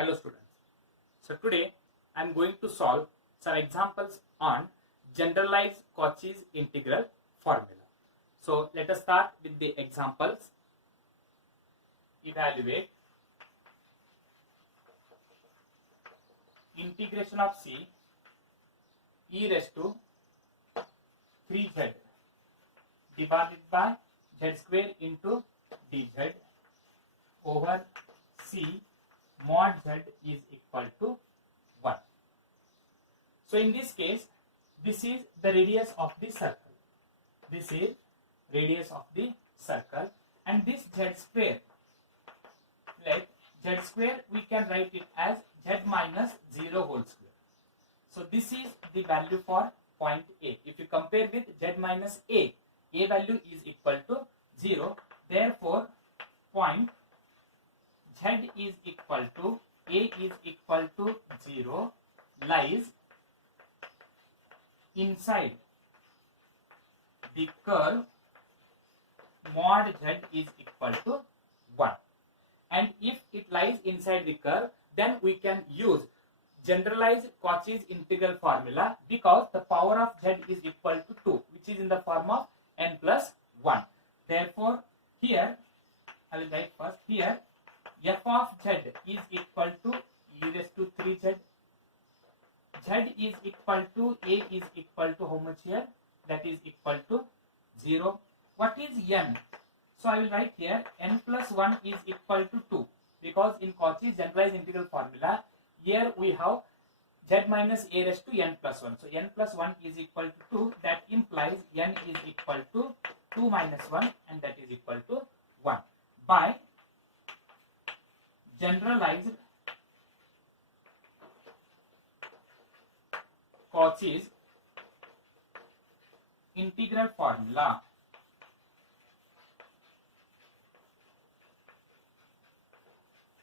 Hello students. So today I am going to solve some examples on generalized Cauchy's integral formula. So let us start with the examples. Evaluate integration of C e raised to 3z divided by z square into dz over C mod z is equal to 1. So in this case, this is the radius of the circle. This is radius of the circle, and this z square, let z square we can write it as z minus 0 whole square. So this is the value for point A. If you compare with z minus A value is equal to 0. Therefore, point Z is equal to A is equal to 0 lies inside the curve mod Z is equal to 1. And if it lies inside the curve, then we can use generalized Cauchy's integral formula, because the power of Z is equal to 2, which is in the form of n plus 1. Therefore, here I will write first here f of z is equal to e raised to 3z. Z is equal to A is equal to how much here? That is equal to 0. What is n? So I will write here n plus 1 is equal to 2, because in Cauchy's generalized integral formula, here we have z minus A raised to n plus 1. So n plus 1 is equal to 2. That implies n is equal to 2 minus 1, and that is equal to 1. By generalized Cauchy's integral formula,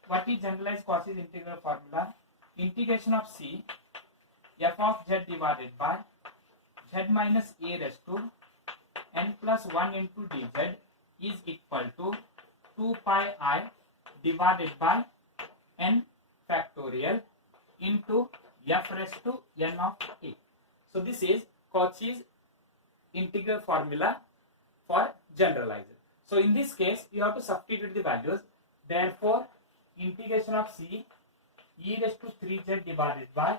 what is generalized Cauchy's integral formula? Integration of C f of z divided by z minus A raised to n plus 1 into dz is equal to 2 pi I divided by n factorial into f raised to n of A. So this is Cauchy's integral formula for generalizer. So in this case, you have to substitute the values. Therefore, integration of C e raised to 3z divided by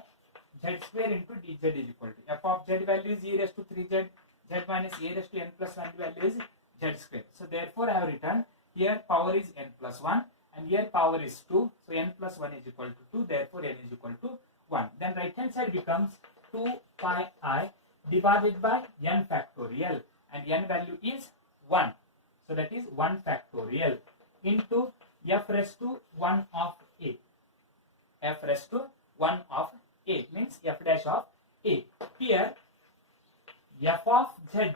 z square into dz is equal to f of z value is e raised to 3z, z minus A raised to n plus 1 value is z square. So therefore, I have written here power is n plus 1. And here power is 2, so n plus 1 is equal to 2, therefore n is equal to 1. Then right hand side becomes 2 pi I divided by n factorial, and n value is 1. So that is 1 factorial into f raised to 1 of A. F raised to 1 of A means f dash of A. Here f of z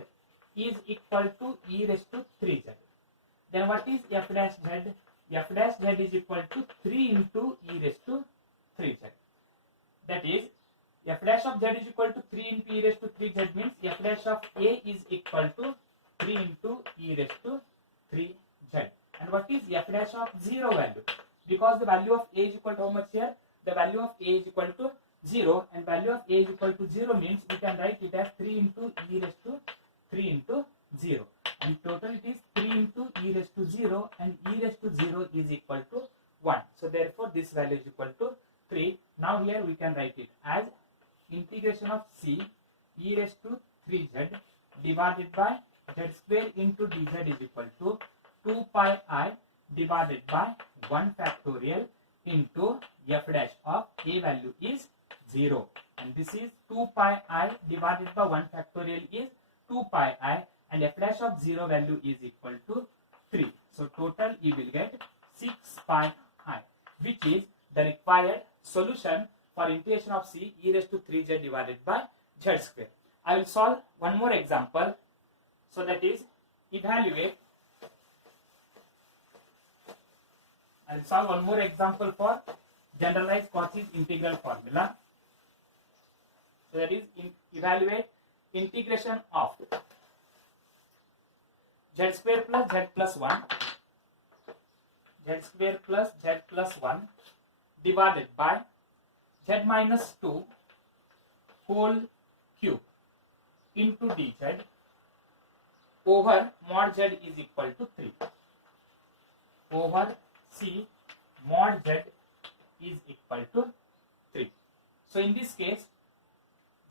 is equal to e raised to 3z. Then what is f dash z? F dash z is equal to 3 into e raised to 3z. That is, f dash of z is equal to 3 into e raised to 3z means f dash of A is equal to 3 into e raised to 3z. And what is f dash of 0 value? Because the value of A is equal to how much here? The value of A is equal to 0, and value of A is equal to 0 means we can write it as 3 into e raised to 3 into 0. And total it is 3 into e raised to 0, and e raised to 0 is equal to 1. So therefore this value is equal to 3. Now here we can write it as integration of C e raised to 3z divided by z square into dz is equal to 2 pi I divided by 1 factorial into f dash of A value is 0. And this is 2 pi I divided by 1 factorial is 2 pi I, and f dash of 0 value is equal to 3. So total you will get 6 pi I, which is the required solution for integration of C e raised to 3z divided by z square. I will solve one more example. So that is, evaluate. I will solve one more example for generalized Cauchy's integral formula. So that is, evaluate integration of z square plus z plus 1, z square plus z plus 1 divided by z minus 2 whole cube into dz over mod z is equal to 3 over c mod z is equal to 3. So in this case,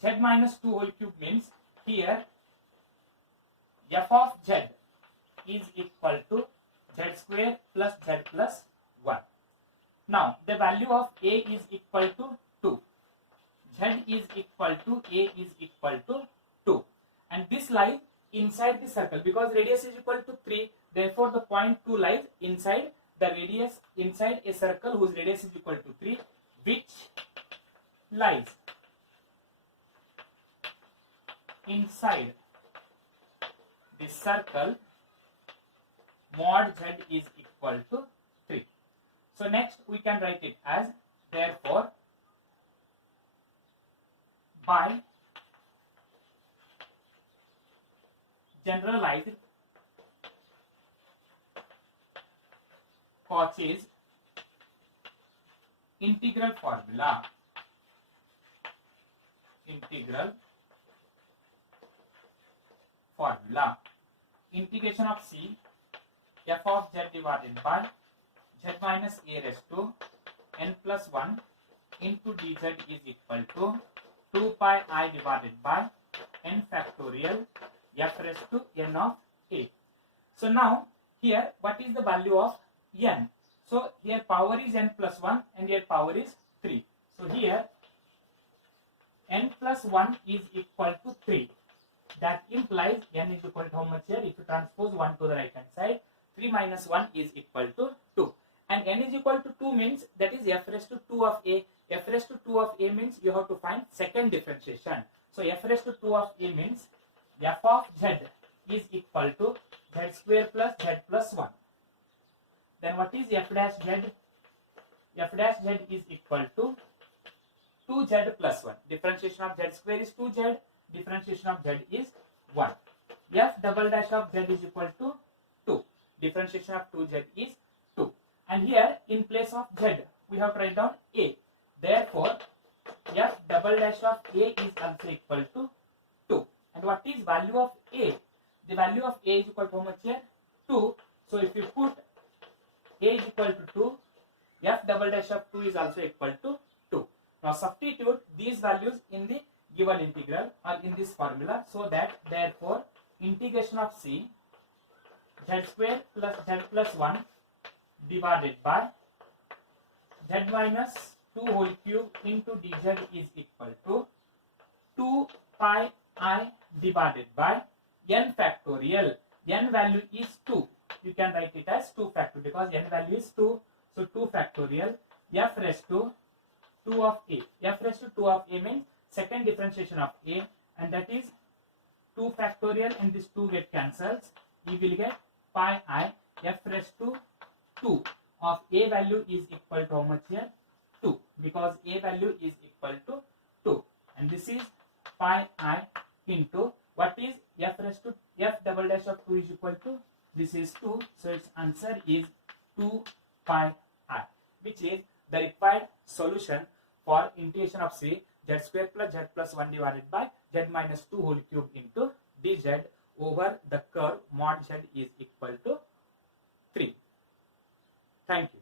z minus 2 whole cube means here f of z is equal to z square plus z plus 1. Now the value of a is equal to 2, z is equal to a is equal to 2, and this lies inside the circle because radius is equal to 3. Therefore the point 2 lies inside the radius, inside a circle whose radius is equal to 3, which lies inside the circle mod z is equal to 3. So next we can write it as, therefore by generalized Cauchy's integral formula, integration of c f of z divided by z minus a raised to n plus 1 into dz is equal to 2 pi I divided by n factorial f raised to n of a. So now here what is the value of n? So here power is n plus 1 and here power is 3. So here n plus 1 is equal to 3. That implies n is equal to how much here? If you transpose 1 to the right hand side, 3 minus 1 is equal to 2. And n is equal to 2 means that is f raised to 2 of a. F raised to 2 of a means you have to find second differentiation. So f raised to 2 of a means f of z is equal to z square plus z plus 1. Then what is f dash z? F dash z is equal to 2z plus 1. Differentiation of z square is 2z. Differentiation of z is 1. F double dash of z is equal to 2. Differentiation of 2z is 2. And here in place of z we have to write down a. Therefore f double dash of a is also equal to 2. And what is value of a? The value of a is equal to how much here? 2. So if you put a is equal to 2, f double dash of 2 is also equal to 2. Now substitute these values in the given integral or in this formula, so that therefore integration of c z square plus z plus 1 divided by z minus 2 whole cube into dz is equal to 2 pi I divided by n factorial. N value is 2. You can write it as 2 factorial because n value is 2. So 2 factorial f raised to 2 of a. F raised to 2 of a means second differentiation of a, and that is 2 factorial, and this 2 get cancels. We will get pi I f raised to 2 of a value is equal to how much here? 2, because a value is equal to 2, and this is pi I into what is f raised to f double dash of 2 is equal to, this is 2, so its answer is 2 pi I, which is the required solution for integration of c z square plus z plus 1 divided by z minus 2 whole cube into dz over the curve mod z is equal to 3. Thank you.